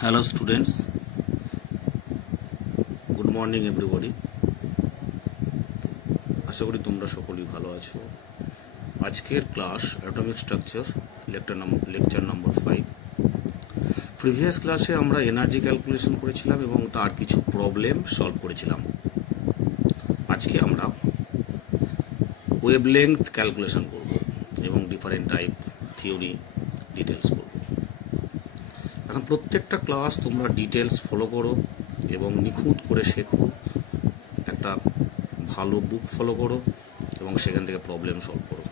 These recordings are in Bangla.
Hello students, good morning everybody. আশা করি তোমরা সকলেই ভালো আছো। আজকের class atomic structure lecture number 5। Previous ক্লাসে আমরা এনার্জি ক্যালকুলেশন করেছিলাম এবং তার কিছু প্রবলেম সলভ করেছিলাম। আজকে আমরা ওয়েভলেংথ ক্যালকুলেশন করব এবং ডিফারেন্ট টাইপ থিওরি ডিটেলস করব। এখন প্রত্যেকটা ক্লাস তোমরা ডিটেলস ফলো করো এবং নিখুঁত করে শেখো। একটা ভালো বুক ফলো করো এবং সেখান থেকে প্রবলেম সলভ করো।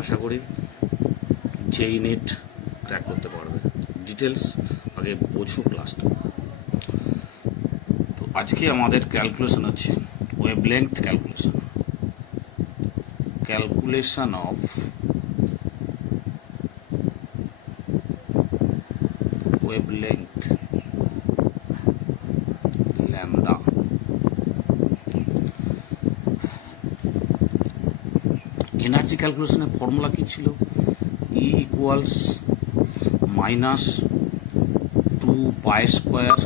আশা করি যেই নেট ক্র্যাক করতে পারবে। ডিটেলস আগে বোঝো ক্লাসটা। তো আজকে আমাদের ক্যালকুলেশন হচ্ছে wavelength calculation of wavelength lambda. Energy ক্যালকুলেশনের ফর্মুলা কী ছিল? E equals minus 2π²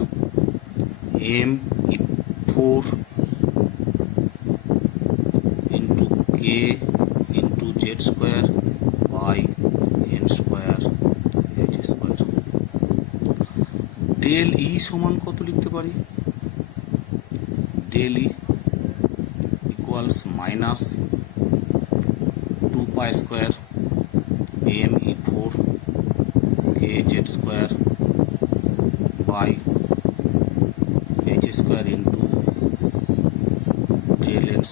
m E4 into K into z² by n² h²। Del E সমান কত লিখতে পারি? Del E equals minus 2π² m E4 k z² by h² into del n²।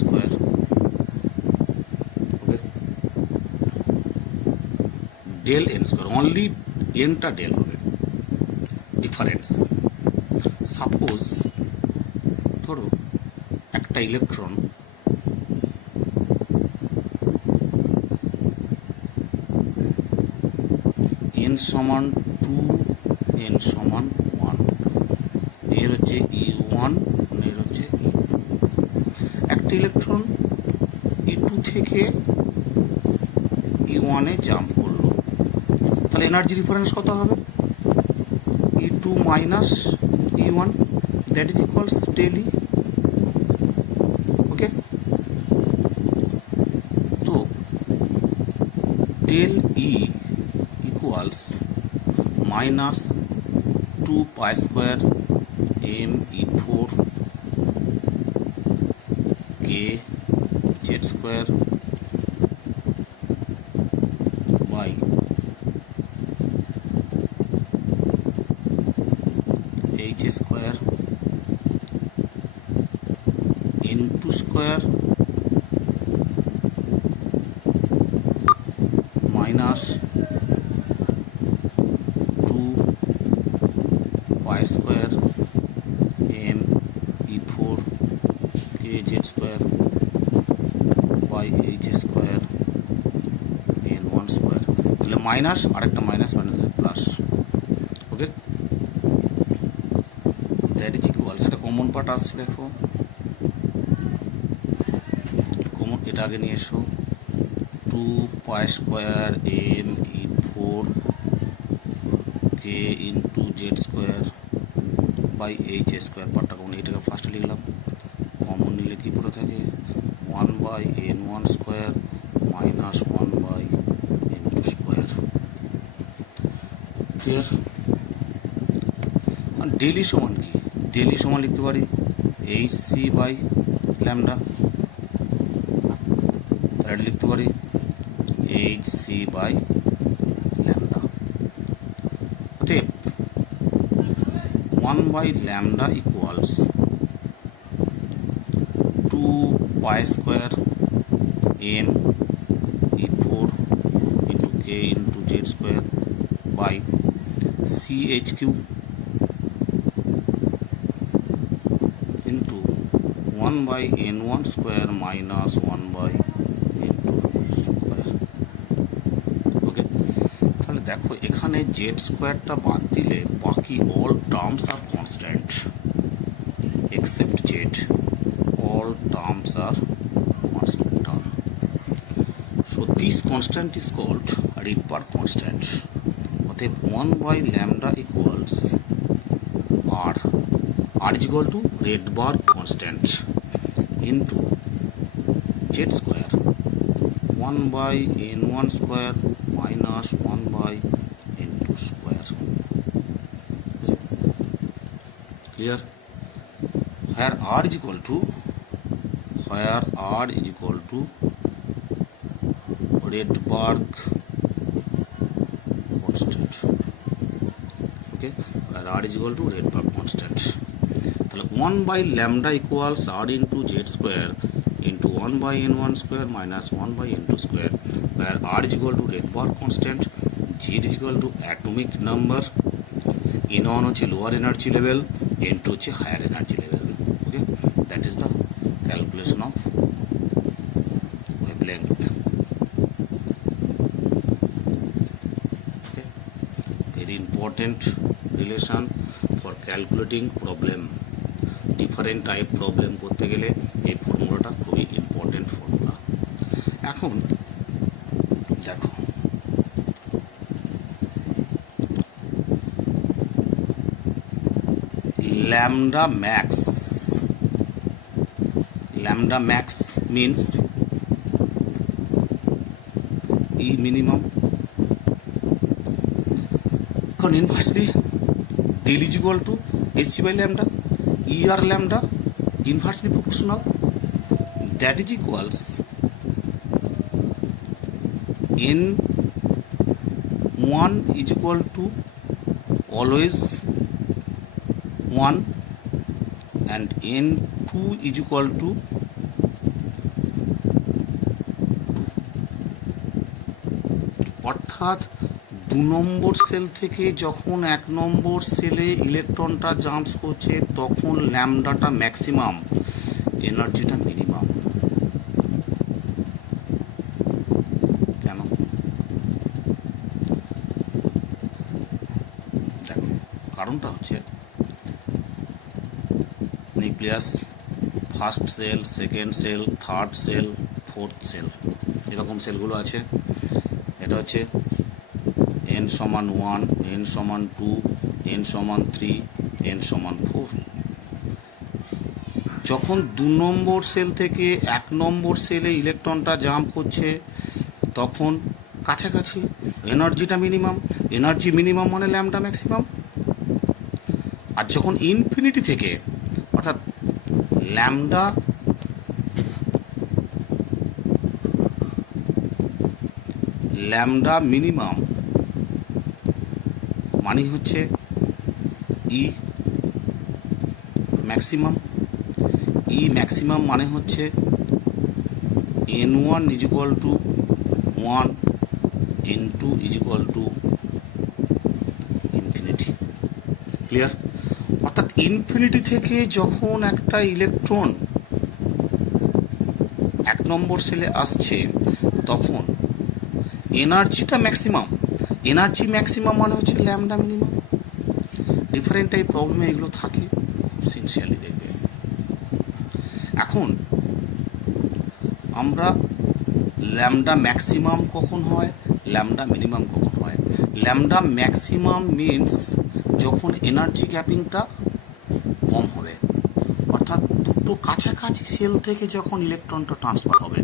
Okay, del n², only এনটা ডেল হবে। ডিফারেন্স, সাপোজ ধরো একটা ইলেকট্রন n সমান 2, n সমান 1, এর হচ্ছে E1, এর হচ্ছে E2। একটা ইলেকট্রন E2 থেকে E1 এ জাম্প করলো, তাহলে এনার্জি ডিফারেন্স কত হবে? E2 minus E1, that is equals del E. Okay, তো del E equals minus 2π² m E4 k z² by h² into square minus 2π² m E4 k z² by h² n1²। তাহলে মাইনাস আরেকটা মাইনাস, মাইনাসের plus. Okay, that is equals, এটা কমন পার্ট আসছে, দেখো কমন, এটা আগে নিয়ে এসো। 2π² m E4 k into z² by h² পার্টটা কমন, এটাকে ফার্স্টে লিখলাম। কমন নিলে কি পড়ে থাকে? 1/n1² minus 1/n2²। ক্লিয়ার? আর ডেলি সমান কি? ডেলি সমান লিখতে পারি hc বাই ল্যামডা, তাহলে লিখতে পারি hc বাই ল্যামডা। অতএব 1/λ equals 2π² m E4 into k into z² by CH³ into 1/n1² minus 1/n2²। Okay, তাহলে দেখো এখানে z² বাদ দিলে বাকি অল টার্মস আর constant except z, all terms are constant term. So this constant is called Rydberg constant. অতএব 1/λ equals r is equal to Rydberg constant into z square 1 by n1 square minus 1 by n2 square. Clear? Where r is equal to Rydberg constant. Okay, where r is equal to Rydberg constant. তাহলে 1 by lambda equals r into z square into 1 by n1 square minus 1 by n2 square, where r is equal to Rydberg constant, z is equal to atomic number, n1 হচ্ছে lower energy level, n2 হচ্ছে higher energy level. Okay, that is the calculation of wavelength. Okay, very important relation for calculating problem. Different type problem করতে গেলে এই ফর্মুলাটা খুবই ইম্পর্টেন্ট ফর্মুলা। এখন দেখো, ল্যামডা ম্যাক্স মিনস ই মিনিমাম। এখন inversely del is equal to hc by lambda, er lambda inversely proportional, that is equals n1 is equal to always 1 and n2 is equal to 2. অর্থাৎ 2 নম্বর সেল থেকে যখন 1 নম্বর সেলে ইলেকট্রনটা জাম্পস করছে তখন ল্যামডাটা ম্যাক্সিমাম, এনার্জিটা মিনিমাম। কেন? দেখো, কারণটা হচ্ছে nucleus first cell, second cell, third cell, fourth cell, এরকম সেলগুলো আছে। এটা হচ্ছে n সমান 1, n সমান 2, n সমান 3, n সমান 4। যখন 2 নম্বর সেল থেকে 1 নম্বর সেলে ইলেকট্রনটা জাম্প করছে তখন কাছাকাছি, এনার্জিটা মিনিমাম, এনার্জি মিনিমাম মানে ল্যামডা ম্যাক্সিমাম। আর যখন ইনফিনিটি থেকে, অর্থাৎ ল্যামডা মিনিমাম মানে হচ্ছে ই ম্যাক্সিমাম, মানে হচ্ছে n1 is equal to 1, n2 is equal to infinity. Clear? অর্থাৎ ইনফিনিটি থেকে যখন একটা ইলেকট্রন 1 নম্বর সেলে আসছে তখন এনার্জিটা ম্যাক্সিমাম, এনার্জি ম্যাক্সিমাম মানে হচ্ছে ল্যামডা মিনিমাম। ডিফারেন্ট টাইপ প্রবলেমে এগুলো থাকে, খুব সিনসিয়ারলি দেখবে। এখন আমরা ল্যামডা ম্যাক্সিমাম কখন হয়, ল্যামডা মিনিমাম কখন হয়? ল্যামডা ম্যাক্সিমাম মিনস যখন এনার্জি গ্যাপিংটা কম হবে, অর্থাৎ দুটো কাছাকাছি সেল থেকে যখন ইলেকট্রনটা ট্রান্সফার হবে।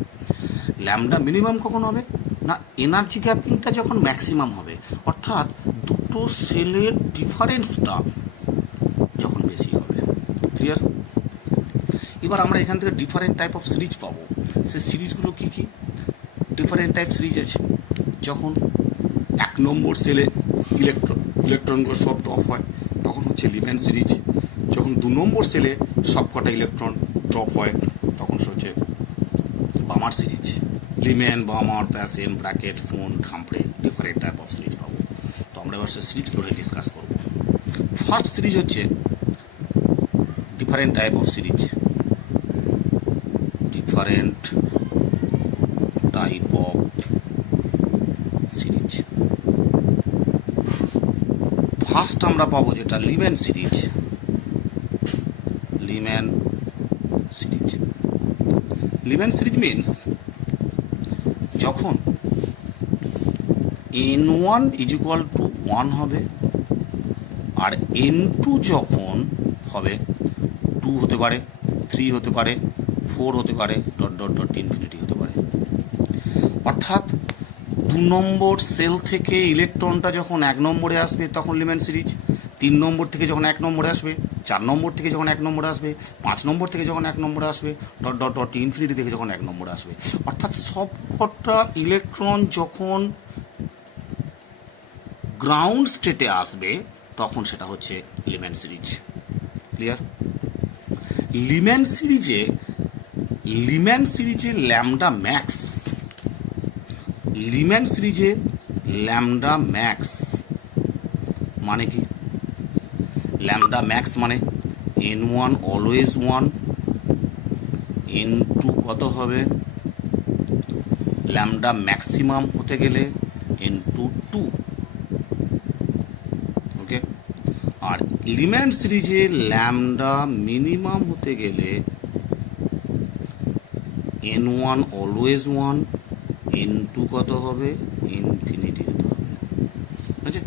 ল্যামডা মিনিমাম কখন হবে না, এনার্জি গ্যাপিংটা যখন ম্যাক্সিমাম হবে, অর্থাৎ দুটো সেলের ডিফারেন্সটা যখন বেশি হবে। ক্লিয়ার? এবার আমরা এখান থেকে ডিফারেন্ট টাইপ অফ সিরিজ পাবো। সেই সিরিজগুলো কী কী? ডিফারেন্ট টাইপ সিরিজ আছে। যখন 1 নম্বর সেলে ইলেকট্রনগুলো সব ড্রপ হয় তখন হচ্ছে লিম্যান সিরিজ। যখন 2 নম্বর সেলে সব কটা ইলেকট্রন ড্রপ হয় তখন হচ্ছে Balmer series. Lyman, Balmer, Paschen, Brackett, Pfund, Humphreys, different type of series পাবো। তো আমরা এবার সেই সিরিজগুলো ডিসকাস করব। ফার্স্ট সিরিজ হচ্ছে different type of series, different type of series. First আমরা পাবো যেটা Lyman series. Lyman series means যখন n1 is equal to 1 হবে আর n2 যখন হবে 2 হতে পারে, 3 হতে পারে, 4 হতে পারে, ডট ডট ডট ইনফিনিটি হতে পারে। অর্থাৎ 2 নম্বর সেল থেকে ইলেকট্রনটা যখন 1 নম্বরে আসবে তখন লিম্যান সিরিজ, 3 নম্বর থেকে যখন 1 নম্বরে আসবে, 4 নম্বর থেকে যখন 1 নম্বরে আসবে, 5 নম্বর থেকে যখন 1 নম্বরে আসবে, ডট ডট ডট ইনফিনিটি থেকে যখন 1 নম্বরে আসবে। অর্থাৎ সবকটা ইলেকট্রন যখন গ্রাউন্ড স্টেটে আসবে তখন সেটা হচ্ছে লিম্যান সিরিজ। ক্লিয়ার? লিম্যান সিরিজে ল্যামডা ম্যাক্স, লিম্যান সিরিজে ল্যামডা ম্যাক্স মানে কি? ল্যামডা ম্যাক্স মানে n1 অলওয়েজ 1, n2 কত হবে? ল্যামডা ম্যাক্সিমাম হতে গেলে n2 2। ওকে, আর লিম্যান সিরিজে ল্যামডা মিনিমাম হতে গেলে n1 অলওয়েজ 1, n2 কত হবে? ইনফিনিটি হতে হবে। আচ্ছা,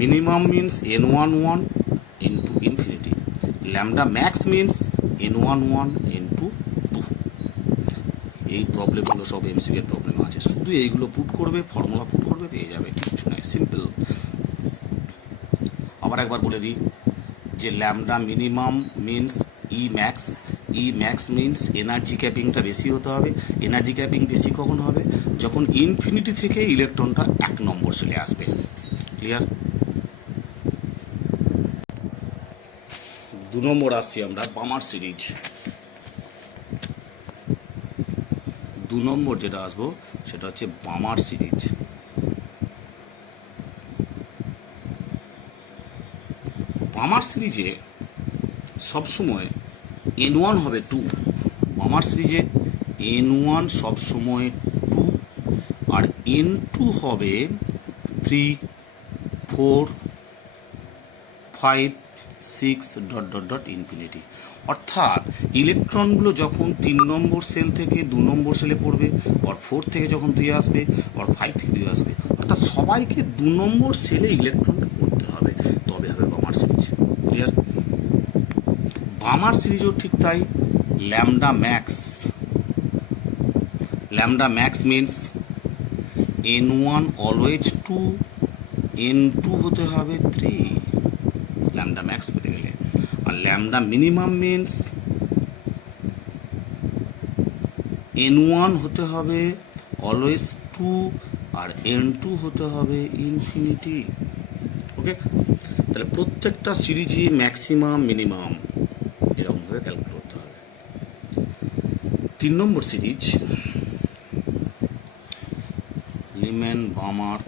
minimum means n1 1, n2 infinity. Lambda max means n1 1, n2 2। এই প্রবলেমগুলো সব এমসিকিউ এর প্রবলেম আছে, শুধু এইগুলো পুট করবে, ফর্মুলা পুট করবে, পেয়ে যাবে, কিছু নয়, সিম্পল। আবার একবার বলে দিই যে ল্যামডা মিনিমাম মিনস ই ম্যাক্স মিনস এনার্জি ক্যাপিংটা বেশি হতে হবে। এনার্জি ক্যাপিং বেশি কখন হবে? যখন ইনফিনিটি থেকে ইলেকট্রনটা 1 নম্বর সেলে আসবে। ক্লিয়ার? 2 নম্বর আসছি আমরা, বামার সিরিজ। 2 নম্বর যেটা আসবো সেটা হচ্ছে বামার সিরিজ। বামার সিরিজে সবসময় n1 হবে 2। বামার সিরিজে n1 সবসময় 2 আর n2 হবে 3, 4, 5, 6 ডট ডট ডট ইনফিনিটি। অর্থাৎ ইলেকট্রনগুলো যখন 3 নম্বর সেল থেকে 2 নম্বর সেলে পড়বে, আর 4 থেকে যখন 2 আসবে, আর 5 থেকে 2 আসবে, অর্থাৎ সবাইকে 2 নম্বর সেলে ইলেকট্রনটা পড়তে হবে, তবে হবে বামার সিরিজ। ক্লিয়ার? বামার সিরিজও ঠিক তাই। Lambda max means n1 always 2, n2 হতে হবে 3 ল্যামডা ম্যাক্স পেতে গেলে। আর ল্যামডা মিনিমাম মিনস n1 হতে হবে অলওয়েজ 2 আর n2 হতে হবে ইনফিনিটি। ওকে, তাহলে প্রত্যেকটা সিরিজই ম্যাক্সিমাম মিনিমাম এরকমভাবে ক্যালকুলেট করতে হবে। 3 number series Lyman Balmer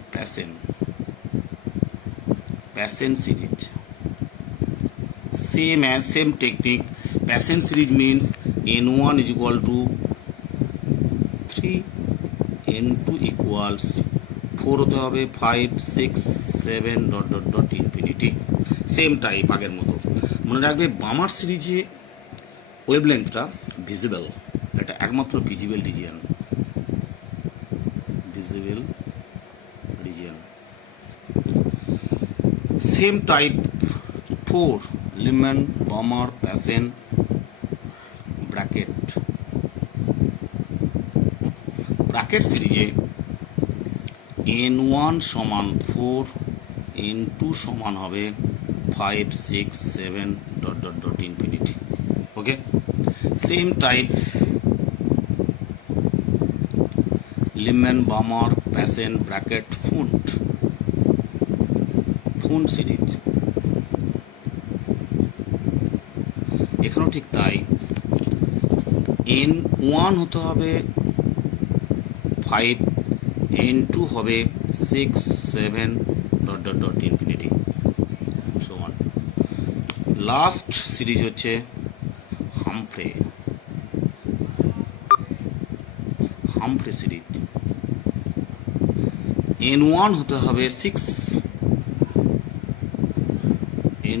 Paschen series. Same technique. Paschen series means n1 is equal to 3, n2 equals 4 হতে হবে 5, 6, 7 dot dot dot infinity. Same type আগের মতো। মনে রাখবে বামার সিরিজে ওয়েভলেন্থটা ভিজিবল, এটা একমাত্র visible region. Same type 4 Lyman Balmer Paschen Brackett সিরিজে n1 সমান 4, n2 সমান হবে 5, 6, 7 dot dot dot infinity. Okay, same type Lyman Balmer Paschen Brackett Pfund series. এখানেও ঠিক তাই, n1 হতে হবে 5, n2 হবে 6, 7 ডট ডট ডট ইনফিনিটি সমান। লাস্ট সিরিজ হচ্ছে হামফ্রে সিরিজ। n1 হতে হবে 6,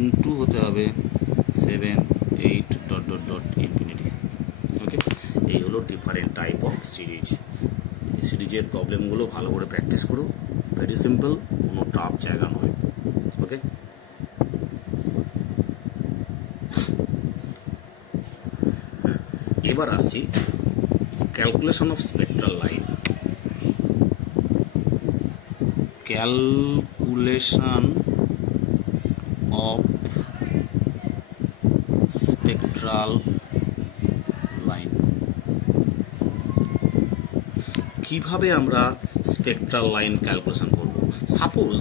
n2 হতে হবে 7, 8 ডট ডট ডট ইনফিনিটি। ওকে, এই হলো ডিফারেন্ট টাইপ অফ সিরিজ। এই সিরিজের প্রবলেমগুলো ভালো করে প্র্যাকটিস করো, ভেরি সিম্পল, কোনো টাফ জায়গা নয়। ওকে। এবার আসছি calculation of spectral line. Calculation of spectral line. কিভাবে আমরা স্পেকট্রাল লাইন ক্যালকুলেশন করব? সাপোজ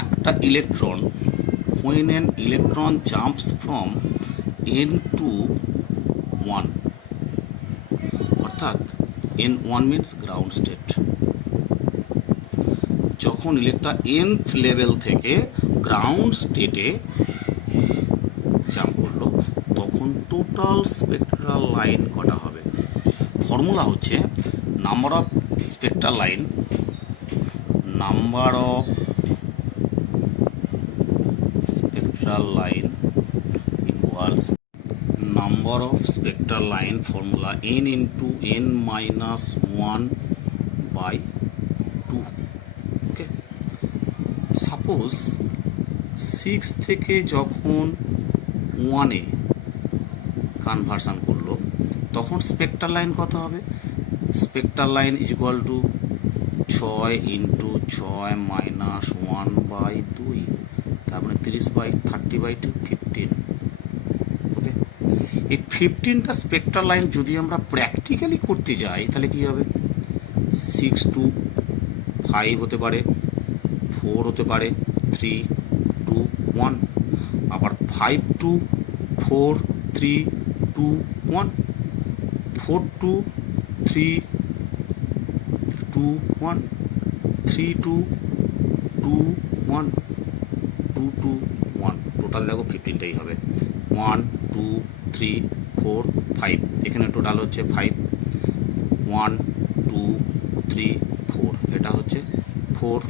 একটা electron, when an electron jumps from n to 1, অর্থাৎ n1 means গ্রাউন্ড স্টেট, যখন ইলেকট্রন nth লেভেল থেকে গ্রাউন্ড স্টেটে জাম্প করলো তখন টোটাল স্পেকট্রাল লাইন কটা হবে? ফর্মুলা হচ্ছে number of spectral line, number of spectral line equals number of spectral line formula n into n minus 1 by 2. Okay, suppose 6 থেকে যখন 1 এ কনভার্সন করলো তখন স্পেকট্রাল লাইন কত হবে? Spectral line is equal to 6 into 6 minus 1 by 2, তার মানে 30/30/2 15। ওকে, এই 15টা স্পেকট্রাল লাইন যদি আমরা প্র্যাকটিক্যালি করতে যাই তাহলে কি হবে? 6 to 5 হতে পারে, 4 হতে পারে, 3 to 1, আবার 5 to 4 3 to 1, 4 to 3 to 1, 3 to 2 1, 2 to 1, total দেখো 15টাই হবে। 1 2 3 4 5, এখানে টোটাল হচ্ছে 5, 1 2 3 4, এটা হচ্ছে 4,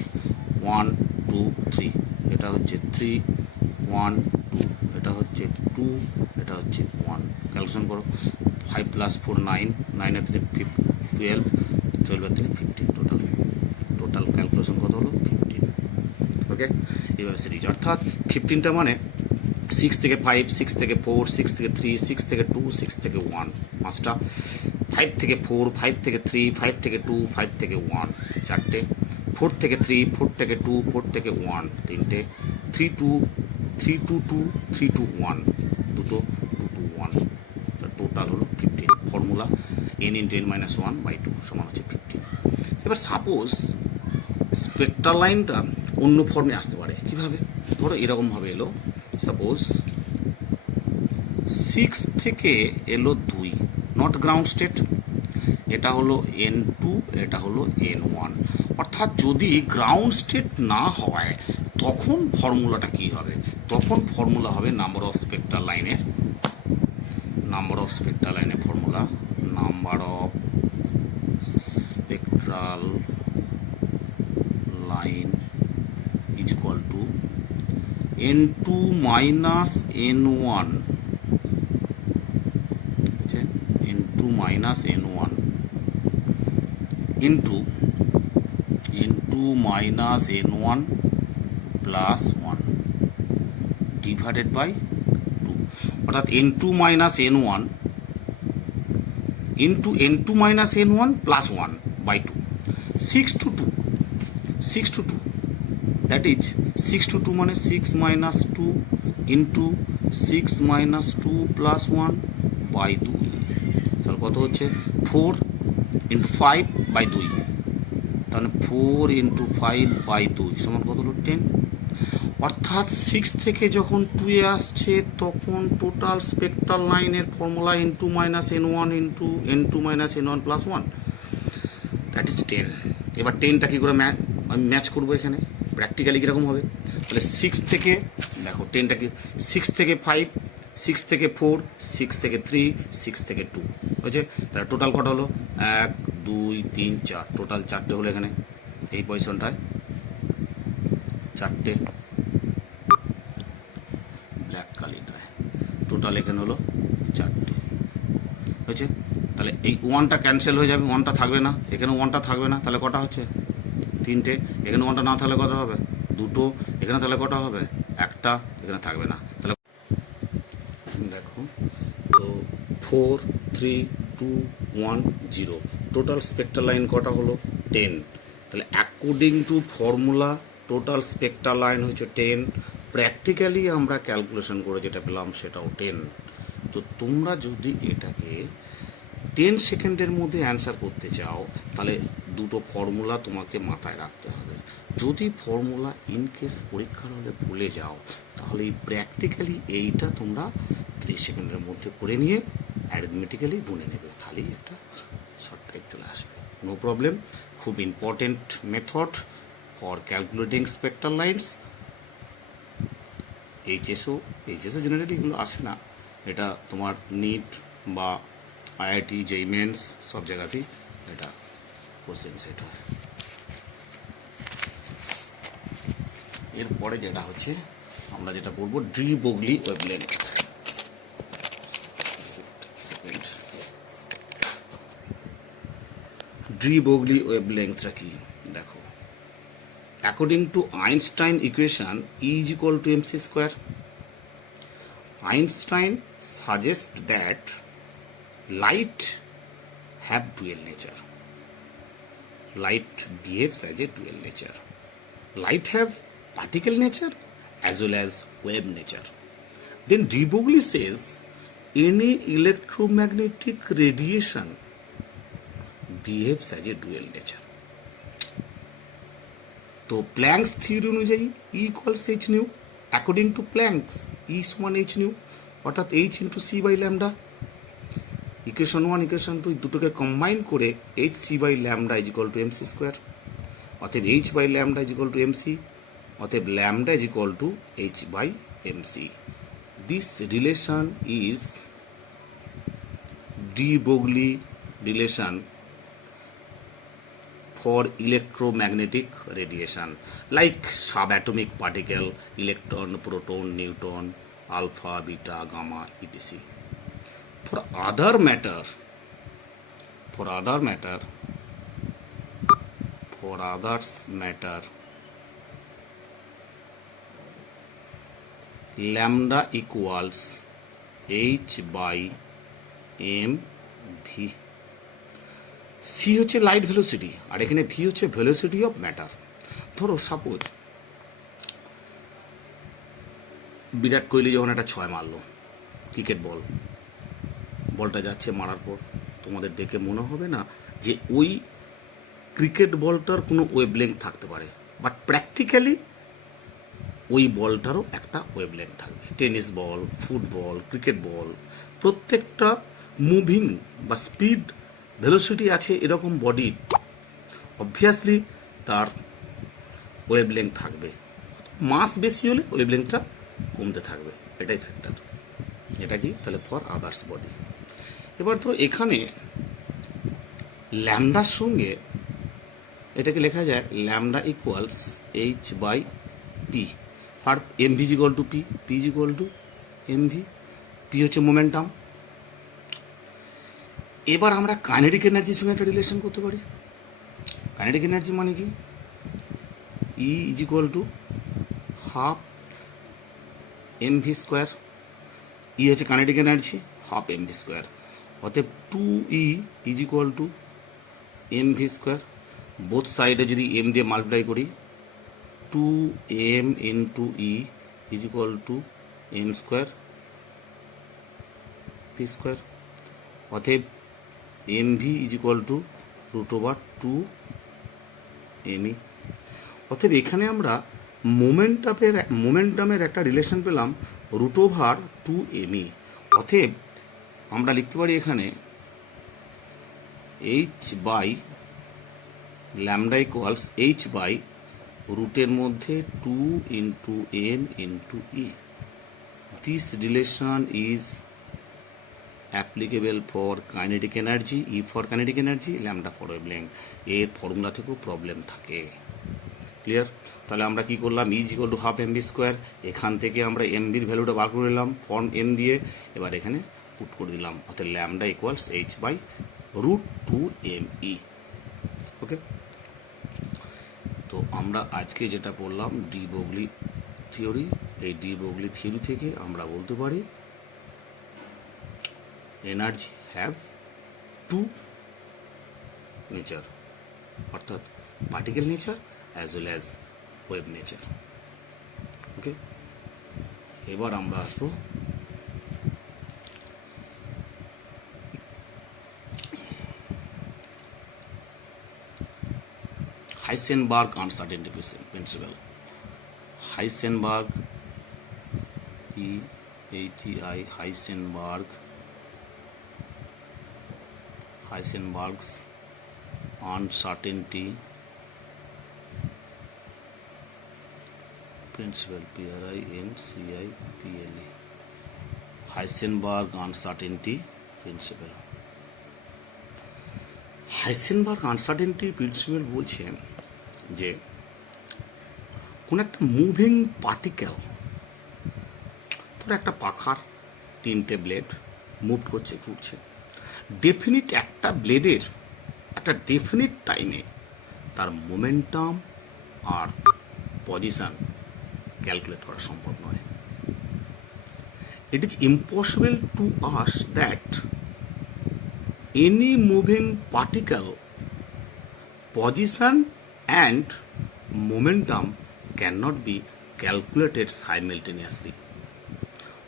1 2 3, এটা হচ্ছে 3, 1 2, এটা হচ্ছে 2, এটা হচ্ছে 1। ক্যালকুলেশন করো, 5 + 4 9, 9 এর 3 12, 12 এর 3 15, টোটাল ক্যালকুলেশন কত হলো? 15। ওকে, এইভাবে সিরিজ, অর্থাৎ 15টা মানে 6 থেকে 5, 6 থেকে 4, 6 থেকে 3, 6 থেকে 2, 6 থেকে 1, 5টা, 5 থেকে 4, 5 থেকে 3, 5 থেকে 2, 5 থেকে 1, 4টে, 4 থেকে 3, 4 থেকে 2, 4 থেকে 1, 3টে, 3 to 2, 3 to 1, দুটো, 2 to 1, টোটাল হলো 15। Formula n into n minus 1 by 2 সমান হচ্ছে 15। এবার সাপোজ স্পেকট্রাল লাইনটা অন্য ফর্মে আসতে পারে। কিভাবে? ধরো এরকমভাবে এলো, সাপোজ 6 থেকে এলো 2, নট গ্রাউন্ড স্টেট, এটা হলো n2, এটা হলো n1, অর্থাৎ যদি গ্রাউন্ড স্টেট না হয় তখন ফর্মুলাটা কি হবে? তখন ফর্মুলা হবে নাম্বার অফ স্পেকট্রাল লাইনের, নাম্বার অফ স্পেকট্রাল লাইনের formula, number of spectral line is equal two n2 minus n1, n2 minus n1 into n2 minus n1 plus 1 divided by 2, অর্থাৎ n2 minus n1 into n2 minus n1 plus 1 by 2, 6 to 2, 6 to 2, that is 6 to 2 মানে 6 minus 2 into 6 minus 2 plus 1 by 2, তাহলে কত হচ্ছে? 4 into 5 by 2, তাহলে 4 into 5 by 2 সমান কত হলো? 10। অর্থাৎ 6 থেকে যখন 2 এ আসছে তখন টোটাল স্পেকট্রাল লাইনের formula n2 minus n1 into n2 minus n1 plus 1, that is 10। এবার 10টা কি করে আমি ম্যাচ করবো এখানে প্র্যাকটিক্যালি কীরকম হবে? তাহলে 6 থেকে দেখো 10টা কি, 6 থেকে 5, 6 থেকে 4, 6 থেকে 3, 6 থেকে 2 হয়েছে, তাহলে টোটাল কটা হলো? 1 2 3 4, টোটাল 4টে হলো এখানে, এই পজিশনটায় 4টে ব্ল্যাক কালিটায়, টোটাল এখানে হলো 4টে হয়েছে। তাহলে এই 1টা ক্যান্সেল হয়ে যাবে, 1টা থাকবে না, এখানে 1টা থাকবে না, তাহলে কটা হচ্ছে? 3টে, এখানে 1টা না থাকলে কটা হবে? 2টো, এখানে তাহলে কটা হবে? 1টা, এখানে থাকবে না, তাহলে দেখো, তো 4 3 2 1 0, টোটাল স্পেক্ট্রাল লাইন কটা হলো 10। তাহলে according to formula total spectral line হচ্ছে 10, প্র্যাকটিক্যালি আমরা ক্যালকুলেশন করে যেটা পেলাম সেটাও 10। তো তোমরা যদি এটাকে 10 সেকেন্ডের মধ্যে অ্যান্সার করতে চাও তাহলে দুটো ফর্মুলা তোমাকে মাথায় রাখতে হবে। যদি ফর্মুলা ইন কেস পরীক্ষার হলে ভুলে যাও তাহলে এই প্র্যাকটিক্যালি এইটা তোমরা 30 সেকেন্ডের মধ্যে করে নিয়ে অ্যারিথমেটিক্যালি গুনে নেবে, তাহলেই একটা শর্ট টাইম চলে আসবে, নো প্রবলেম। খুব important method for calculating spectral lines. এইচএসে জেনারেলি এগুলো আসে না, এটা তোমার নিট বা আইআইটি জেইই মেন্স সব জায়গাতেই এটা কোশ্চেন সেট হয়। এরপরে যেটা হচ্ছে আমরা যেটা বলবো de Broglie wavelength. De Broglie ওয়েভলেংথটা কি দেখো, according to Einstein equation E is equal to mc square, Einstein suggests that light have dual nature. Light behaves as a dual nature. Light have particle nature as well as wave nature. Then de Broglie says any electromagnetic radiation behaves as a dual nature. তো প্ল্যাঙ্কস থিওরি অনুযায়ী E equals h nu, according to Planck's E সমান h nu, অর্থাৎ h into c by lambda. Equation 1 equation 2 দুটোকে কম্বাইন করে h c by lambda is equal to mc square, অতএব h by lambda is equal to mc, অতএব lambda is equal to h by mc। This relation is de Broglie relation for electromagnetic radiation like subatomic particle, electron, proton, neutron, alpha, beta, gamma, etc. For other matter, lambda equals h by mv। C হচ্ছে লাইট ভেলোসিটি আর এখানে ভি হচ্ছে ভেলোসিটি অফ ম্যাটার। ধরো সাপোজ বিরাট কোহলি যখন একটা 6 মারলো ক্রিকেট বলটা যাচ্ছে মারার পর তোমাদের দেখে মনে হবে না যে ওই ক্রিকেট বলটার কোনো ওয়েভলেংথ থাকতে পারে, বাট প্র্যাকটিক্যালি ওই বলটারও একটা ওয়েভলেংথ থাকবে। Tennis ball, football, cricket ball প্রত্যেকটা মুভিং বা স্পিড ভেলোসিটি আছে এরকম বডি, অবভিয়াসলি তার ওয়েভলেংথ থাকবে। মাস বেশি হলে ওয়েভলেংথটা কমতে থাকবে, এটাই ফ্যাক্টর। এটা কি তাহলে ফর আদার্স বডি। এবার তো এখানে ল্যামডার সঙ্গে এটাকে লেখা যায় lambda equals H by P, আর MV is equal to P, P is equal to MV. P হচ্ছে মোমেন্টাম। এবার আমরা কাইনেটিক এনার্জির সঙ্গে একটা রিলেশন করতে পারি। কাইনেটিক এনার্জি মানে কি, E is equal to half MV square. ই হচ্ছে kinetic energy, half MV square, অতএব 2E is equal to MV square. Both সাইডে যদি এম দিয়ে মাল্টিপ্লাই করি 2m into E is equal to M square P square, অতএব MV is equal to √2me। অতএব এখানে আমরা মোমেন্টামের একটা রিলেশন পেলাম √2me। অতএব আমরা লিখতে পারি এখানে h by lambda equals h by রুটের মধ্যে 2 into m into E. This relation is applicable for kinetic energy, E for kinetic energy, lambda for wavelength. এর ফর্মুলা থেকেও প্রবলেম থাকে। ক্লিয়ার? তাহলে আমরা কি করলাম, is equal to half MV square, এখান থেকে আমরা এমভির ভ্যালুটা বার করে নিলাম ফর্ম এম দিয়ে, এবার এখানে পুট করে দিলাম, অর্থাৎ lambda equals H by √2me। Okay, তো আমরা আজকে যেটা পড়লাম ডি ব্রগলি থিওরি, এই ডি ব্রগলি থিওরি থেকে আমরা বলতে পারি এনার্জি হ্যাভ টু নেচার, অর্থাৎ particle nature as well as wave nature. Okay, এবার আমরা আসবো Heisenberg uncertainty principle. Heisenberg, EHEI, Heisenberg's uncertainty principle, PRINCIPLE, Heisenberg uncertainty principle। Heisenberg uncertainty principle বলছে যে কোন একটা মুভিং পার্টিকেল, ধর একটা পাখার 3টে ব্লেড মুভ করছে, ঘুরছে, ডেফিনিট একটা ব্লেডের একটা ডেফিনিট টাইমে তার মোমেন্টাম আর পজিশন ক্যালকুলেট করা সম্ভব নয়। It is impossible to us that any moving particle position and momentum can not be calculated simultaneously.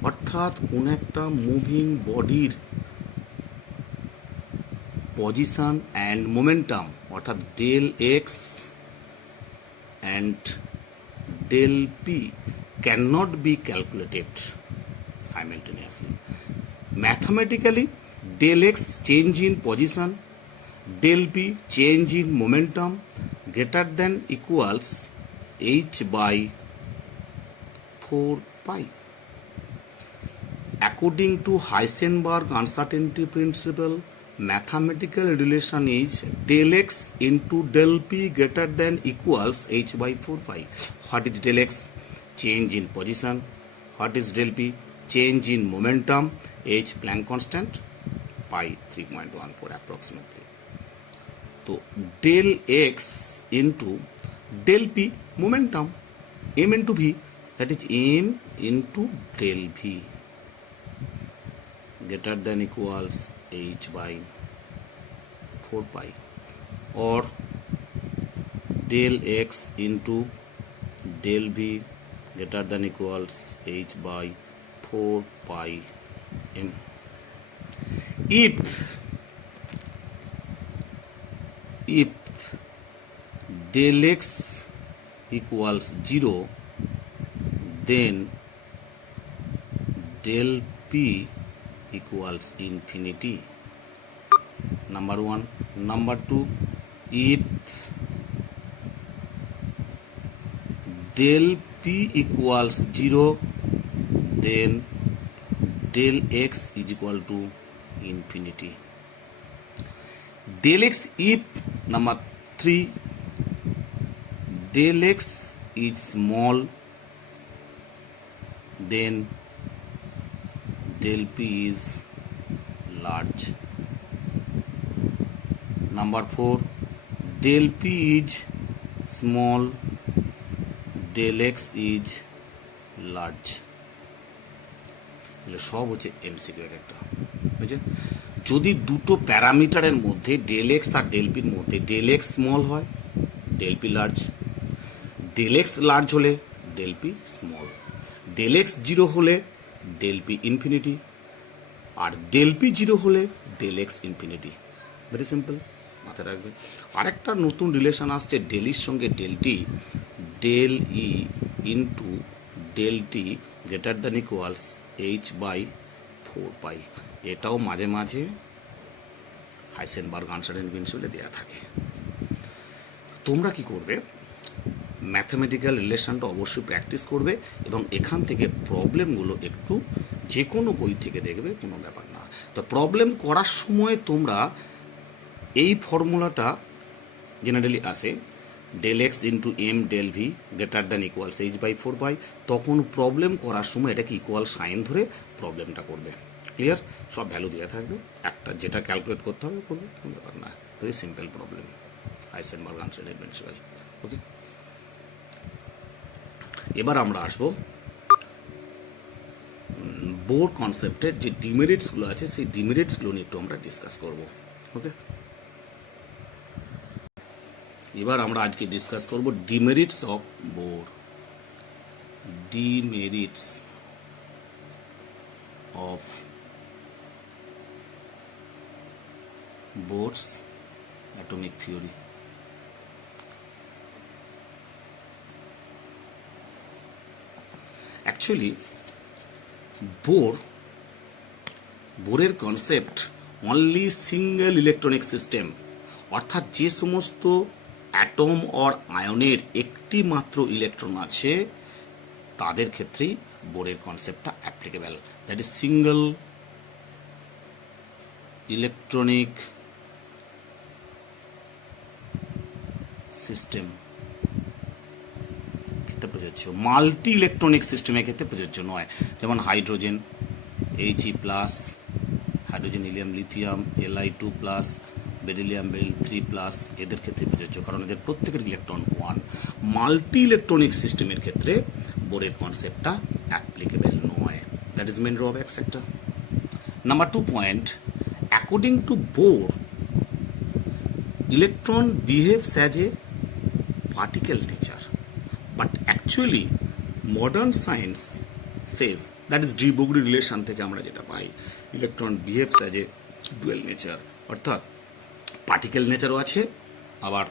অর্থাৎ কোন একটা মুভিং বডির পজিশন অ্যান্ড মোমেন্টাম, অর্থাৎ del X and del P can not be calculated simultaneously. Mathematically del x change in position, del p change in momentum greater than equals h by 4 pi. According to Heisenberg uncertainty principle, mathematical relation is del x into del p greater than equals h by 4 pi. What is del x? Change in position. What is del p? Change in momentum. H Planck constant. Pi 3.14 approximately. So del x into del p momentum, m into v, that is m into del v greater than equals h by 4 pi, or del x into del v greater than equals h by 4 pi m. If del x equals 0, then del p equals infinity. Number 1. Number 2, if del p equals 0, then del x is equal to infinity. Del x, if number 3, del x is small, then del p is large. Number 4, del p is small, del x is large. সব হচ্ছে এমসিকিউ এর একটা, বুঝছেন? যদি দুটো প্যারামিটারের মধ্যে ডেল এক্স আর ডেল পির মধ্যে ডেল এক্স স্মল হয়, del P large, del X large হলে del P small, del X 0 হলে ডেল পি ইনফিনিটি, আর ডেল পি 0 হলে del X infinity. Very simple, মাথায় রাখবেন। আরেকটা নতুন রিলেশন আসছে ডেলির সঙ্গে del T, del E into del T greater than equals h by 4 pi। এটাও মাঝে মাঝে হাইসেনবার্গ আনসার্টেনটি প্রিন্সিপালে দেওয়া থাকে। তোমরা কি করবে, ম্যাথমেটিক্যাল রিলেশনটা অবশ্যই প্র্যাকটিস করবে এবং এখান থেকে প্রবলেমগুলো একটু যে কোনো বই থেকে দেখবে, কোনো ব্যাপার না। তো প্রবলেম করার সময় তোমরা এই ফর্মুলাটা জেনারেলি আসে del X into M del V greater than equals H by 4 pi, তখন প্রবলেম করার সময় এটাকে ইকুয়াল সাইন ধরে প্রবলেমটা করবে। ক্লিয়ার? সব ভ্যালু দেওয়া থাকবে, একটা যেটা ক্যালকুলেট করতে হবে করবে, কোনো ব্যাপার না। Very simple problem, Heisenberg uncertainty principle. Okay, এবার আমরা আসবো বোর কনসেপ্টের যে ডিমেরিটসগুলো আছে সেই ডিমেরিটসগুলো নিয়ে একটু আমরা ডিসকাস করব। ওকে, এবার আমরা আজকে ডিসকাস করব demerits of Bohr. Demerits of Bohr's atomic theory. Actually বোরের concept only single electronic system, অর্থাৎ যে সমস্ত অ্যাটম অর আয়নের একটি মাত্র ইলেকট্রন আছে তাদের ক্ষেত্রেই বোরের কনসেপ্টটা applicable. That is single electronic system ক্ষেত্রে প্রযোজ্য, মাল্টি ইলেকট্রনিক সিস্টেমের ক্ষেত্রে প্রযোজ্য নয়। যেমন hydrogen He+, hydrogen helium lithium Li2+, beryllium Bel3+, এদের ক্ষেত্রে প্রযোজ্য, কারণ এদের প্রত্যেকের ইলেকট্রন 1। মাল্টি ইলেকট্রনিক সিস্টেমের ক্ষেত্রে বোরের কনসেপ্টটা অ্যাপ্লিকেবল নয়। That is main drawback sector. Number 2 point, according to Bohr electron behaves as a particle nature, but actually modern science says, that is de Broglie relation থেকে আমরা যেটা পাই, electron behaves as a dual nature, অর্থাৎ পার্টিকেল নেচারও আছে আবার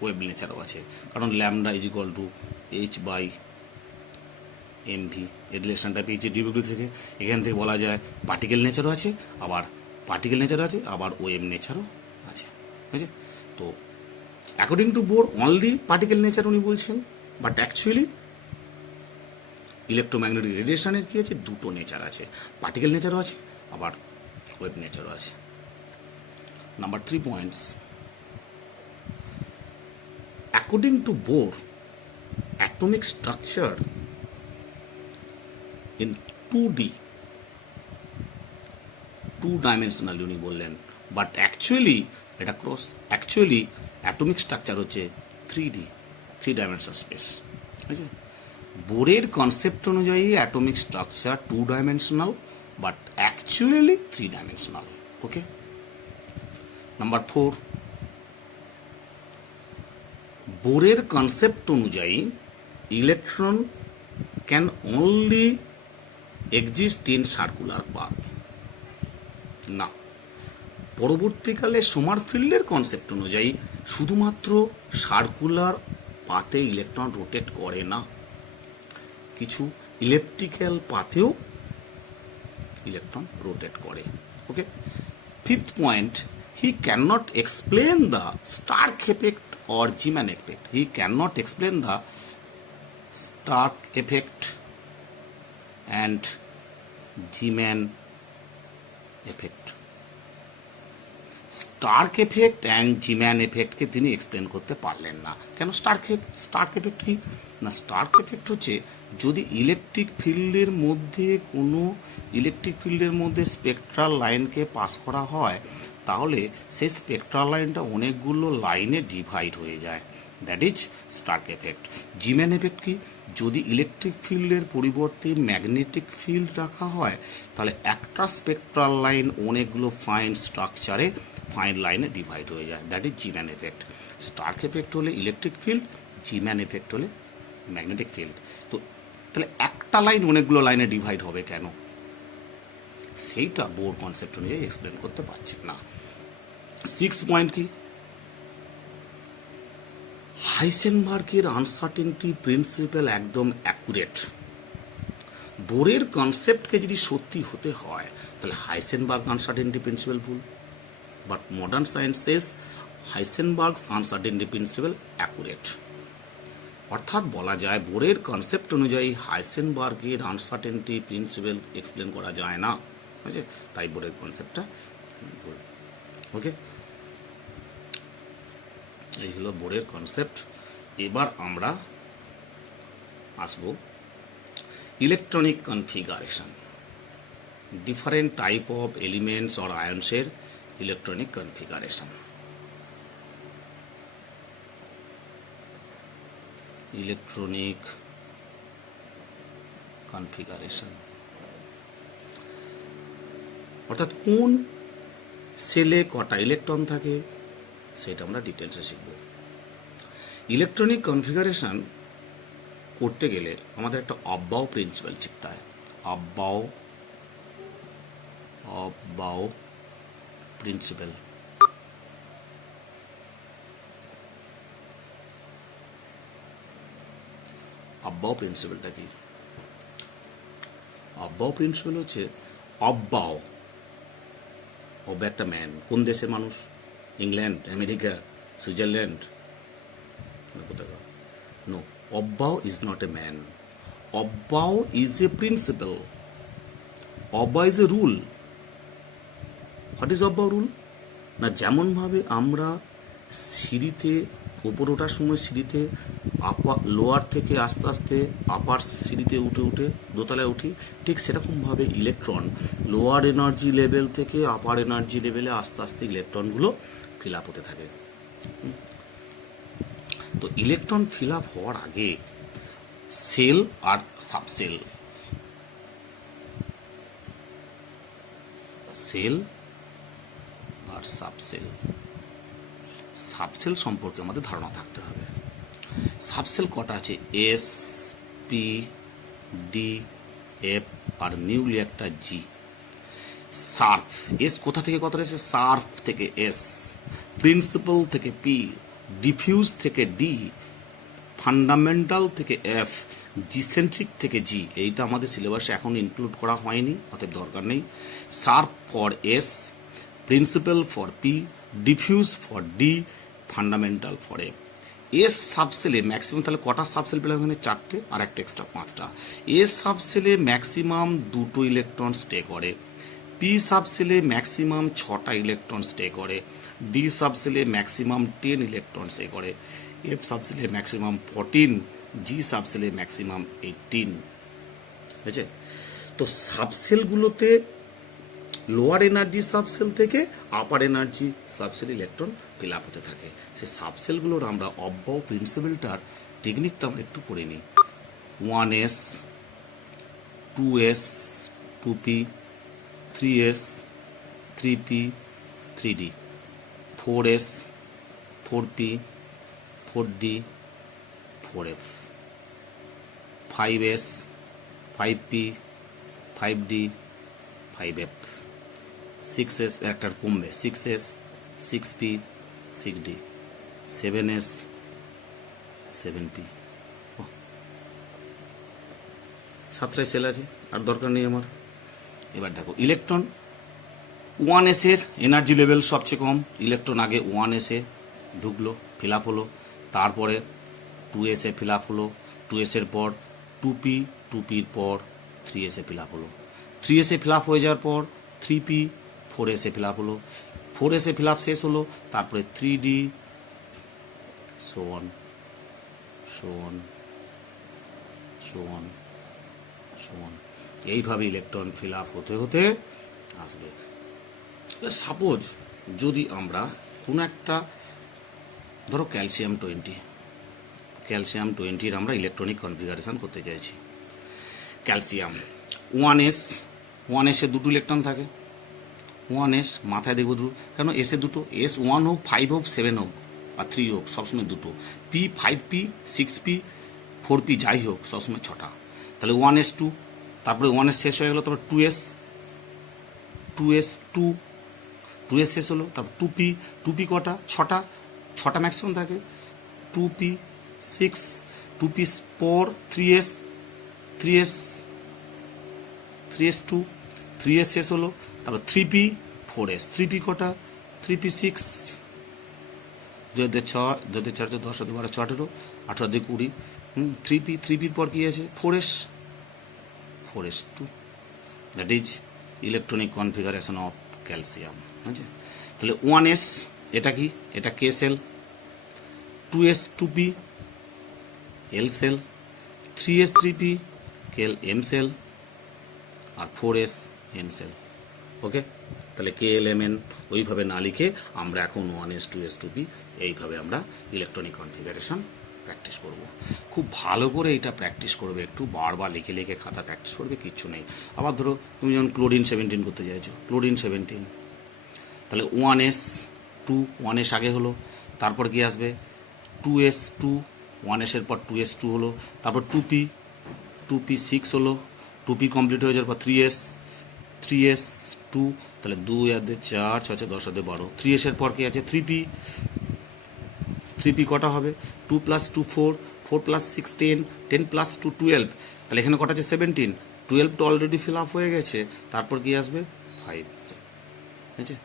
ওয়েভ নেচারও আছে। কারণ lambda is equal two H/mv, এই রিলেশনটা পেয়েছি ডি ব্রগলি থেকে। এখান থেকে বলা যায় পার্টিকেল নেচারও আছে, আবার ওয়েভ নেচারও আছে। বুঝছে? তো according to Bohr only particle nature উনি বলছেন, বাট অ্যাকচুয়ালি ইলেকট্রোম্যাগনেটিক রেডিয়েশনের কি আছে, দুটো নেচার আছে, পার্টিকেল নেচারও আছে আবার ওয়েভ নেচারও আছে। Number 3 points, according to Bohr atomic structure in 2D, 2 dimensional উনি বললেন, বাট অ্যাকচুয়ালি এটা ক্রস, অ্যাকচুয়ালি অ্যাটমিক স্ট্রাকচার হচ্ছে 3D, 3 ডাইমেনশনাল স্পেস। ঠিক আছে, বোরের কনসেপ্ট অনুযায়ী atomic structure 2 dimensional, but actually 3 dimensional. Okay, number 4, বোরের কনসেপ্ট অনুযায়ী electron can only exist in circular path. না, পরবর্তীকালে সোমারফিল্ডের কনসেপ্ট অনুযায়ী শুধুমাত্র সার্কুলার পাথে ইলেকট্রন রোটেট করে না, কিছু ইলেকট্রিক্যাল পাথেও ইলেকট্রন রোটেট করে। Okay, 5th point, he can not explain the Stark effect or Zeeman effect. He can not explain the Stark effect and Zeeman effect. Stark effect and Zeeman এফেক্টকে তিনি এক্সপ্লেন করতে পারলেন না। কেন? স্টার্ক এফেক্ট কি না, স্টার্ক এফেক্ট হচ্ছে যদি ইলেকট্রিক ফিল্ডের মধ্যে স্পেকট্রাল লাইনকে পাস করা হয়, তাহলে সেই স্পেকট্রাল লাইনটা অনেকগুলো লাইনে ডিভাইড হয়ে যায়, that is Stark effect. Zeeman effect কি, যদি ইলেকট্রিক ফিল্ডের পরিবর্তে ম্যাগনেটিক ফিল্ড রাখা হয়, তাহলে একটা স্পেকট্রাল লাইন অনেকগুলো ফাইন স্ট্রাকচারে ফাইন লাইনে ডিভাইড হয়ে যায়, that is Zeeman effect. Stark effect হলে ইলেকট্রিক ফিল্ড, জিম্যান এফেক্ট হলে ম্যাগনেটিক ফিল্ড। তো তাহলে একটা লাইন অনেকগুলো লাইনে ডিভাইড হবে কেন, সেইটা বোর কনসেপ্ট অনুযায়ী এক্সপ্লেন করতে পারছে না। 6 পয়েন্ট কি, হাইসেনবার্গের আনসার্টেনটি প্রিন্সিপাল একদম অ্যাকুরেট। বোরের কনসেপ্টকে যদি সত্যি হতে হয় তাহলে হাইসেনবার্গ আনসার্টেনটি প্রিন্সিপাল ভুল, but modern science says Heisenberg's uncertainty principle accurate. অর্থাৎ বলা যায় বোরের কনসেপ্ট অনুযায়ী হাইসেনবার্গের আনসার্টেনটি প্রিন্সিপাল এক্সপ্লেন করা যায় না, ঠিক আছে, তাই বোরের কনসেপ্টটা ভুল। ওকে, এই হলো বোরের কনসেপ্ট। এবার আমরা আসব electronic configuration, different type of elements or আয়নসের ইলেকট্রনিক কনফিগারেশন। ইলেকট্রনিক কনফিগারেশন, অর্থাৎ কোন সেলে কটা ইলেকট্রন থাকে সেটা আমরা ডিটেলসে শিখব। ইলেকট্রনিক কনফিগারেশন করতে গেলে আমাদের একটা অববাও প্রিন্সিপাল শিখতে হয়। অববাও প্রিন্সিপাল। অববাও প্রিন্সিপালটা কি? অববাও প্রিন্সিপাল হচ্ছে অববাও একটা ম্যান। কোন দেশের মানুষ? ইংল্যান্ড, আমেরিকা, সুইজারল্যান্ড, কোথাকার? No, Aufbau is not a man. Aufbau is a principle. Aufbau is a rule. What is Aufbau rule? না, যেমনভাবে আমরা সিঁড়িতে উপর ওঠার সময় সিঁড়িতে লোয়ার থেকে আস্তে আস্তে আপার সিঁড়িতে উঠে উঠে দোতলায় উঠি, ঠিক সেরকমভাবে ইলেকট্রন লোয়ার এনার্জি লেভেল থেকে আপার এনার্জি লেভেলে আস্তে আস্তে ইলেকট্রনগুলো ফিল আপ হতে থাকে। তো ইলেকট্রন ফিল আপ হওয়ার আগে সেল আর সাবসেল, সেল আর সাবসেল, সাবসেল সম্পর্কে আমাদের ধারণা থাকতে হবে। সাবসেল কটা আছে? S, P, D, F R newly একটা জি। সার্ফ, এস কোথা থেকে কত রয়েছে? সার্ফ থেকে এস, প্রিন্সিপাল থেকে পি, ডিফিউজ থেকে ডি, ফান্ডামেন্টাল থেকে এফ, জিসেন্ট্রিক থেকে জি। এইটা আমাদের সিলেবাসে এখন ইনক্লুড করা হয়নি, অতএব দরকার নেই। Sharp for S, principal for P, diffuse for D, fundamental for F. S সাবসেলে ম্যাক্সিমাম, তাহলে কটা সাবসেল পেলাম এখানে? 4টে, আর একটা এক্সট্রা 5টা। এস সাবসেলে ম্যাক্সিমাম 2টো ইলেকট্রন স্টে করে, পি সাবসেলে ম্যাক্সিমাম 6টা ইলেকট্রন স্টে করে, ডি সাবসেলে ম্যাক্সিমাম 10 ইলেকট্রন স্টে করে, এফ সাবসেলে ম্যাক্সিমাম 14, জি সাবসেলে ম্যাক্সিমাম 18। বুঝেছে? তো সাবসেলগুলোতে লোয়ার এনার্জি সাবসেল থেকে upper energy subshell electron fill up হতে থাকে। সেই সাবসেলগুলোর আমরা অববাও প্রিন্সিপালটার টেকনিকটা আমরা একটু পড়ে নিই। 1s, 2s, 2p, 3s, 3p, 3d, 4s, 4p, 4d, 4f, 5s, 5p, 5d, 5f, 6s একটা কমবে, 6s, 6p, 6d, 7s, 7p। 7টাই sell আছে, আর দরকার নেই আমার। এবার দেখো ইলেকট্রন 1s এর এনার্জি লেভেল সবচেয়ে কম। ইলেকট্রন আগে 1s এ ঢুকলো, ফিল আপ হলো, তারপরে 2s এ ফিল আপ হলো, 2s এর পর 2p, 2pর পর 3s এ ফিল আপ হলো, 3s এ ফিল আপ হয়ে যাওয়ার পর 3p, 4s এ ফিল আপ হলো, 4s এ ফিল আপ শেষ হলো, তারপরে 3d, so on, so on, so on, so on। এইভাবে ইলেকট্রন ফিল আপ হতে হতে আসবে। সাপোজ যদি আমরা কোনো একটা, ধরো ক্যালসিয়াম 20 আমরা ইলেকট্রনিক কনফিগারেশন করতে চাইছি। ক্যালসিয়াম 1s, 1s এ 2টো ইলেকট্রন থাকে। 1s মাথায় দেখবো দুটো, কেন? এস এ 2টো, এস 1 হোক, 5 হোক, 7 হোক আর 3 হোক, সবসময় 2টো। পি 5p, 6p, 4p যাই হোক, সবসময় 6টা। তাহলে 1s 2, তারপরে 1s শেষ হয়ে গেল, তারপর 2s 2s শেষ হলো, তারপর 2p কটা? 6টা ম্যাক্সিমাম থাকে। 2p 6, 2p পর 3s 2, 3s শেষ হলো, তারপর 3p 4s, 3p কটা? 3p 6, 2006, 2004, 10, 12, 18, 18, 20, 3pর পর কি আছে? 4s 2। That is electronic configuration of calcium. বুঝছে? তাহলে 1s এটা কি? এটা কে সেল, 2s 2p এল সেল, 3s 3p কেল এম সেল, আর 4s এন সেল। ওকে, তাহলে কে এল এম এন ওইভাবে না লিখে আমরা এখন 1s 2s 2p এইভাবে আমরা ইলেকট্রনিক কনফিগারেশন প্র্যাকটিস করব। খুব ভালো করে এটা প্র্যাকটিস করবে, একটু বারবার লিখে লিখে খাতা প্র্যাকটিস করবে, কিচ্ছু নেই। আবার ধরো তুমি যেমন ক্লোরিন 17 করতে চাইছো, ক্লোরিন 17, তাহলে 1s2, 1s আগে হলো, তারপর কি আসবে 2s2, 1s এর পর 2s2 হলো, তারপর 2p 6 হলো, 2p কমপ্লিট হয়ে যাওয়ার পর 3s2, তাহলে 2 আর 2 4, 6 6 10 আর 2 12, 3s এর পর কি আছে 3p কটা হবে 2 + 2 4, 4 + 6 10, 10 + 2 12, তাহলে এখানে কটা আছে 17, 12 তো অলরেডি ফিল আপ হয়ে গেছে, তারপর কি আসবে 5। ঠিক আছে,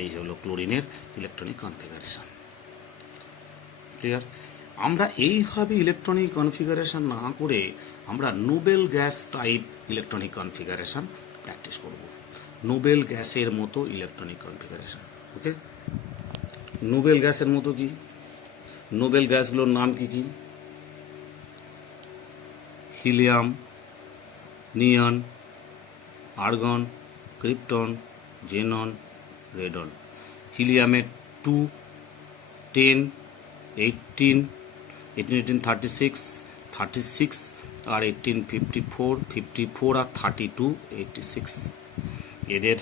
এই হলো ক্লোরিনের ইলেকট্রনিক কনফিগারেশন। ক্লিয়ার? আমরা এইভাবে ইলেকট্রনিক কনফিগারেশন না করে আমরা Nobel gas type electronic configuration practice করব। নোবেল গ্যাসের মতো ইলেকট্রনিক কনফিগারেশন। ওকে, নোবেল গ্যাসের মতো কি? নোবেল গ্যাসগুলোর নাম কি কি? হিলিয়াম, নিয়ন, আর্গন, ক্রিপ্টন, জেনন, রেডন। হিলিয়ামের 2, 10, 18, 36, 36 আর 18, 54, 54 আর 32, 86। এদের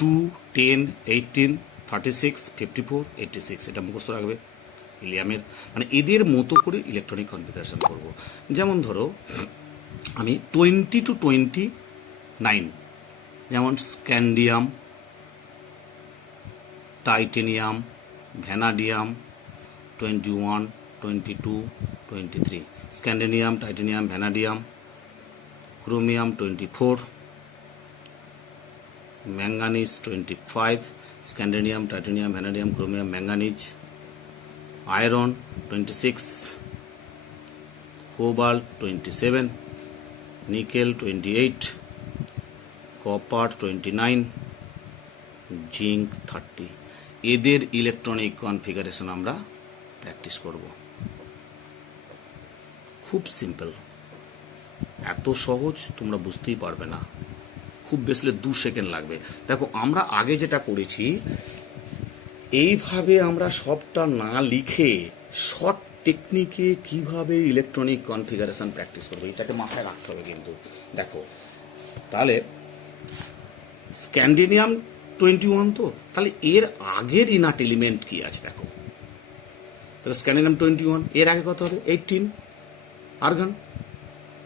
2, 10, 18, 36, 54, 86 এটা মুখস্থ রাখবে। হিলিয়ামের মানে এদের মতো করে ইলেকট্রনিক কনফিগারেশন করব। যেমন ধরো আমি 20 to 29, যেমন scandium, titanium, vanadium 21, 22, 23, scandium, titanium, vanadium, chromium 24, manganese 25, scandium, titanium, vanadium, chromium, manganese, iron 26, cobalt 27, nickel 28, copper 29, zinc 30। এদের ইলেকট্রনিক কনফিগারেশন আমরা প্র্যাকটিস করব। খুব সিম্পল, এত সহজ তোমরা বুঝতেই পারবে না, খুব বেশি 2 সেকেন্ড লাগবে। দেখো আমরা আগে যেটা করেছি এইভাবে আমরা সবটা না লিখে শর্ট টেকনিকে কিভাবে ইলেকট্রনিক কনফিগারেশন প্র্যাকটিস করবো এটাকে মাথায় রাখতে হবে কিন্তু। দেখো তাহলে স্ক্যান্ডিয়াম 21, তো তাহলে এর আগের ইনার্ট এলিমেন্ট কি আছে দেখো, তাহলে স্ক্যান্ডিয়াম 21, এর আগে কত হবে 18, আর্গন।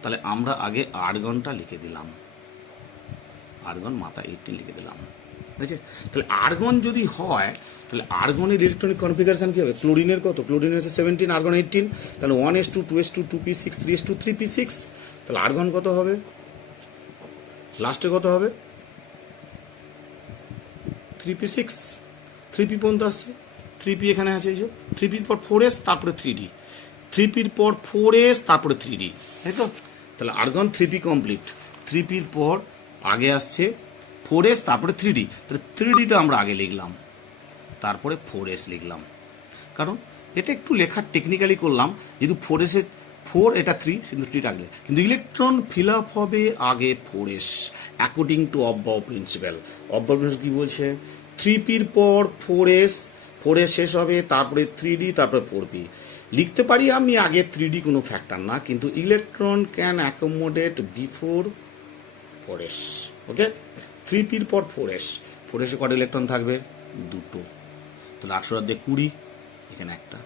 তাহলে আমরা আগে আর্গনটা লিখে দিলাম, আর্গন মাথা 18 লিখে দিলাম। ঠিক আছে, তাহলে আর্গন যদি হয় তাহলে আর্গনের ইলেকট্রনিক কনফিগারেশন কি হবে? ক্লোরিনের কত? ক্লোরিন হচ্ছে 17, আর্গন 18, তাহলে 1s2, 2s2, 2p6, 3s2, 3p6, তাহলে আর্গন কত হবে? লাস্টে কত হবে? 3p6, 3p পর্যন্ত আসছে, 3p এখানে আছে, এই যে 3p পর 4s তারপরে 3d, 3p পর 4s তারপরে 3d, তাই তো? তাহলে আর্গন 3p কমপ্লিট, 3p পর আগে আসছে 4s তারপরে 3d, তাহলে 3dটা আমরা আগে লিখলাম, তারপরে 4s লিখলাম, কারণ এটা একটু লেখার টেকনিক্যালি করলাম, যেহেতু 4s 4 এটা 3 কিন্তু 3 রাখলে, কিন্তু ইলেকট্রন ফিল আপ হবে আগে 4s according to Aufbau principle. Aufbau principle কি বলছে? 3p পর 4s, 4s শেষ হবে, তারপরে 3d, তারপরে 4p। লিখতে পারি আমি আগে 3d, কোনো ফ্যাক্টর না, কিন্তু electron can accommodate before 4s। Okay, 3p পর 4s, 4s এ কটা ইলেকট্রন থাকবে? 2টো, তাহলে 18 আর 20, এখানে একটা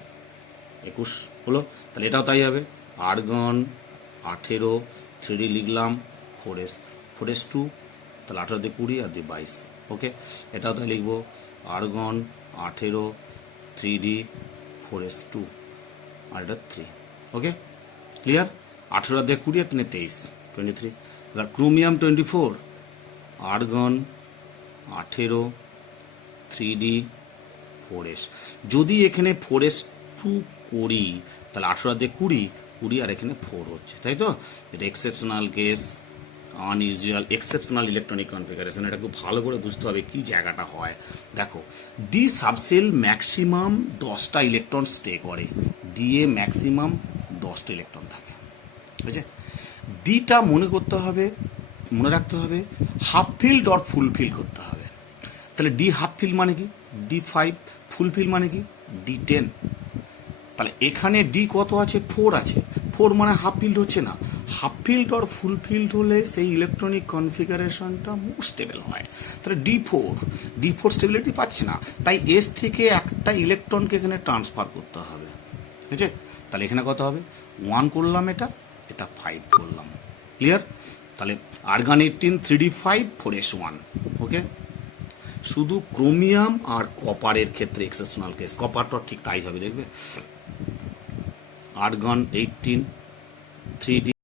21 হলো, তাহলে এটাও তাই হবে। আর্গন 18, 3d লিখলাম, 4s, 4s2, তাহলে 18 দিয়ে 20 আর 22। ওকে, এটাও তাই লিখবো, আর্গন 18, 3d, 4s2 আর এটা 3। ওকে, ক্লিয়ার? 18 দিয়ে 20 আর 3 23, 23। এবার ক্রোমিয়াম 24, আর্গন 18, 3d, 4s। যদি এখানে 4s2 করি তাহলে 18 দিয়ে 20 আর এখানে 4 হচ্ছে, তাই তো? এটা exceptional case, unusual, exceptional electronic configuration. এটা খুব ভালো করে বুঝতে হবে কি জায়গাটা হয়। দেখো ডি সাবসেল ম্যাক্সিমাম 10টা ইলেকট্রন স্টে করে, ডি এ ম্যাক্সিমাম 10টা ইলেকট্রন থাকে, বুঝছে? ডিটা মনে করতে হবে, মনে রাখতে হবে half filled or full fill করতে হবে। তাহলে ডি হাফ ফিল মানে কি? D5, ফুল ফিল মানে কি? D10। তাহলে এখানে ডি কত আছে, 4 আছে। 4 মানে হাফ ফিল্ড হচ্ছে না, হাফ ফিল্ড আর ফুল ফিল্ড হলে সেই ইলেকট্রনিক কনফিগারেশনটা মোর স্টেবল হয়। তাহলে ডি ফোর স্টেবিলিটি পাচ্ছে না, তাই এস থেকে একটা ইলেকট্রনকে এখানে ট্রান্সফার করতে হবে, ঠিক আছে? তাহলে এখানে কত হবে, 1 করলাম, এটা 5 করলাম। ক্লিয়ার? তাহলে আর্গান 18 3d5 4s1। ওকে, শুধু ক্রোমিয়াম আর কপারের ক্ষেত্রে এক্সেপশনাল কেস, কপারটা ঠিক তাই হবে, দেখবে। Argon 18 3d